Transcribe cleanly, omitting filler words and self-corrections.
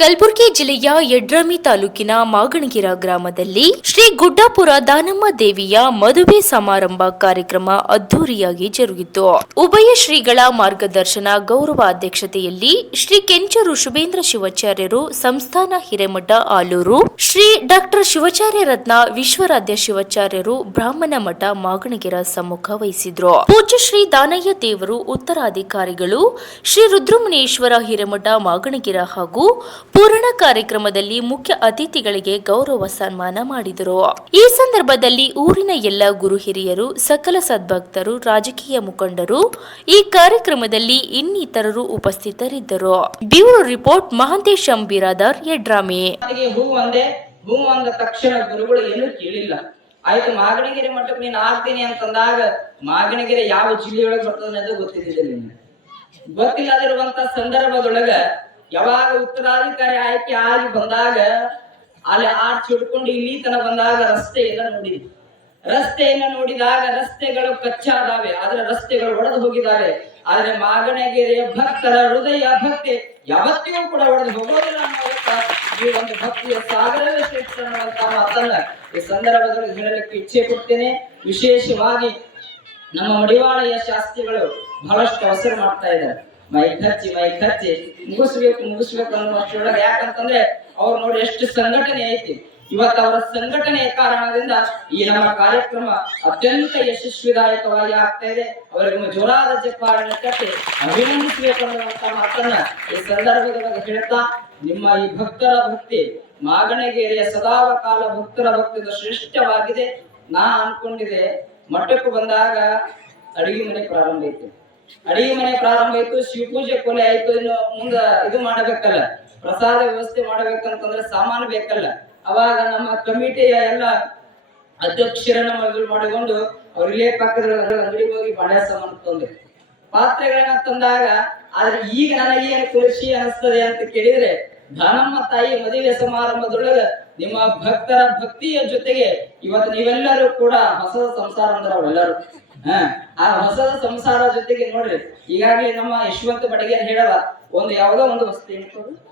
ಕಲಬುರಗಿ ಜಿಲ್ಲೆಯ ಯಡ್ರಾಮಿ ತಾಲೂಕಿನ ಮಾಗಣಗಿರ ಗ್ರಾಮದಲ್ಲಿ ಶ್ರೀ ಗುಡ್ಡಾಪುರ ದಾನಮ್ಮ ದೇವಿಯ ಮದುವೆ ಸಮಾರಂಭ ಕಾರ್ಯಕ್ರಮ ಅದ್ದೂರಿಯಾಗಿ ಜರುಗಿತು. ಉಭಯ ಶ್ರೀಗಳ ಮಾರ್ಗದರ್ಶನ ಗೌರವ ಅಧ್ಯಕ್ಷತೆಯಲ್ಲಿ ಶ್ರೀ ಕೆಂಚೂರು ಶುಭೇಂದ್ರ ಶಿವಾಚಾರ್ಯರು ಸಂಸ್ಥಾನ ಹಿರೇಮಠ ಆಲೂರು, ಶ್ರೀ ಡಾ ಶಿವಾಚಾರ್ಯ ರತ್ನ ವಿಶ್ವರಾಧ್ಯ ಶಿವಾಚಾರ್ಯರು ಬ್ರಾಹ್ಮಣ ಮಠ ಮಾಗಣಗಿರ ಸಮ್ಮುಖ ವಹಿಸಿದ್ರು. ಪೂಜ್ಯ ಶ್ರೀ ದಾನಯ್ಯ ದೇವರು ಉತ್ತರಾಧಿಕಾರಿಗಳು ಶ್ರೀ ರುದ್ರಮುನೇಶ್ವರ ಹಿರೇಮಠ ಮಾಗಣಗಿರ ಹಾಗೂ ಪೂರ್ಣ ಕಾರ್ಯಕ್ರಮದಲ್ಲಿ ಮುಖ್ಯ ಅತಿಥಿಗಳಿಗೆ ಗೌರವ ಸನ್ಮಾನ ಮಾಡಿದರು. ಈ ಸಂದರ್ಭದಲ್ಲಿ ಊರಿನ ಎಲ್ಲ ಗುರು ಹಿರಿಯರು, ಸಕಲ ಸದ್ಭಕ್ತರು, ರಾಜಕೀಯ ಮುಖಂಡರು ಈ ಕಾರ್ಯಕ್ರಮದಲ್ಲಿ ಇನ್ನಿತರರು ಉಪಸ್ಥಿತರಿದ್ದರು. Bureau report Mahantesh Biradar, Yadrami. ಹೂ ಅಂದ ತಕ್ಷಣ ಗುರುಗಳು ಏನು ಕೇಳಿಲ್ಲ. ಆಯ್ತು, ಮಾಗಣಗಿರಿ ಮಠಕ್ಕೆ ನೀನು ಆಗ್ತೀನಿ ಅಂತಂದಾಗ ಮಾಗಣಗಿರಿ ಯಾವ ಜಿಲ್ಲೆಯೊಳಗೆ ಬರ್ತದೆ ಅಂತ ಗೊತ್ತಿಲ್ಲದಿರುವಂತ ಸಂದರ್ಭದೊಳಗ ಯಾವಾಗ ಉತ್ತರಾಧಿಕಾರಿ ಆಯ್ಕೆ ಆಗಿ ಬಂದಾಗ ಅಲ್ಲಿ ಆರ್ಚ್ ಹಿಡ್ಕೊಂಡು ಇಲ್ಲಿ ತನ ಬಂದಾಗ ರಸ್ತೆಯನ್ನ ನೋಡಿದಾಗ ರಸ್ತೆಗಳು ಕಚ್ಚಾದಾವೆ, ಆದ್ರೆ ರಸ್ತೆಗಳು ಒಡೆದು ಹೋಗಿದಾವೆ. ಆದ್ರೆ ಮಾಗಣಗೆರೆಯ ಭಕ್ತರ ಹೃದಯ ಭಕ್ತಿ ಯಾವತ್ತಿಗೂ ಕೂಡ ಒಡೆದು ಹೋಗೋದಿಲ್ಲ ಅನ್ನೋದಕ್ಕ ಈ ಒಂದು ಭಕ್ತಿಯ ಸಾಗರವೇ ಶ್ರೇಷ್ಠ ಅನ್ನುವಂತಹ ಮಾತನ್ನ ಈ ಸಂದರ್ಭದಲ್ಲಿ ಹೇಳಲಿಕ್ಕೆ ಇಚ್ಛೆ ಪಡ್ತೇನೆ. ವಿಶೇಷವಾಗಿ ನಮ್ಮ ಮಡಿವಾಳಯ್ಯ ಶಾಸ್ತ್ರಿಗಳು ಬಹಳಷ್ಟು ಅವಸರ ಮಾಡ್ತಾ ಇದ್ದಾರೆ. ಮೈ ಖರ್ಚಿ ಮುಗಿಸ್ಬೇಕು ಅನ್ನುವಷ್ಟರೊಳಗೆ. ಯಾಕಂತಂದ್ರೆ ಅವ್ರು ನೋಡಿ ಎಷ್ಟು ಸಂಘಟನೆ ಐತಿ. ಇವತ್ತು ಅವರ ಸಂಘಟನೆಯ ಕಾರಣದಿಂದ ಈ ನಮ್ಮ ಕಾರ್ಯಕ್ರಮ ಅತ್ಯಂತ ಯಶಸ್ವಿದಾಯಕವಾಗಿ ಆಗ್ತಾ ಇದೆ. ಅವರಿಗೆ ಜೋರಾದ ಚಪ್ಪಾಳೆಯನ್ನು ಕಟ್ಟಿ ಅಭಿನಂದಿಸಬೇಕು ಅನ್ನುವಂತ ಮಾತನ್ನ ಈ ಸಂದರ್ಭದೊಳಗೆ ಹೇಳ್ತಾ, ನಿಮ್ಮ ಈ ಭಕ್ತರ ಭಕ್ತಿ ಮಾಗಣಗೆರೆಯ ಸದಾಕಾಲ ಭಕ್ತರ ಭಕ್ತಿಯಿಂದ ಶ್ರೇಷ್ಠವಾಗಿದೆ. ನಾ ಅನ್ಕೊಂಡಿದೆ ಮಠಕ್ಕೆ ಬಂದಾಗ ಅಡಿಗೆ ಮನೆ ಪ್ರಾರಂಭ ಆಯ್ತು, ಶಿವಪೂಜೆ ಕೊಲೆ ಆಯ್ತು, ಇನ್ನು ಮುಂದ ಇದು ಮಾಡಬೇಕಲ್ಲ, ಪ್ರಸಾದ ವ್ಯವಸ್ಥೆ ಮಾಡಬೇಕಂತಂದ್ರೆ ಸಾಮಾನು ಬೇಕಲ್ಲ. ಅವಾಗ ನಮ್ಮ ಕಮಿಟಿಯ ಎಲ್ಲ ಅಧ್ಯಕ್ಷರನ್ನ ಮೊದಲು ಮಾಡಿಕೊಂಡು ಅವ್ರಿಲ್ಲೇ ಪಕ್ಕದ ಅಂಗಡಿಗೆ ಹೋಗಿ ಬಾಳೆ ಸಾಮಾನು ತಂದ್ರು, ಪಾತ್ರೆಗಳನ್ನ ತಂದಾಗ. ಆದ್ರೆ ಈಗ ನನಗೇನು ಖುಷಿ ಅನಿಸ್ತದೆ ಅಂತ ಕೇಳಿದ್ರೆ, ದಾನಮ್ಮ ತಾಯಿ ಮದುವೆ ಸಮಾರಂಭದೊಳಗ ನಿಮ್ಮ ಭಕ್ತರ ಭಕ್ತಿಯ ಜೊತೆಗೆ ಇವತ್ತು ನೀವೆಲ್ಲರೂ ಕೂಡ ಹೊಸದ ಸಂಸಾರ ಅಂದ್ರೆ ಅವೆಲ್ಲರೂ ಆ ಹೊಸದ ಸಂಸಾರ ಜೊತೆಗೆ ನೋಡ್ರಿ, ಈಗಾಗಲೇ ನಮ್ಮ ಯಶವಂತ ಬಡಗೇರ್ ಹೇಳಲ್ಲ, ಯಾವುದೋ ಒಂದು ವಸ್ತು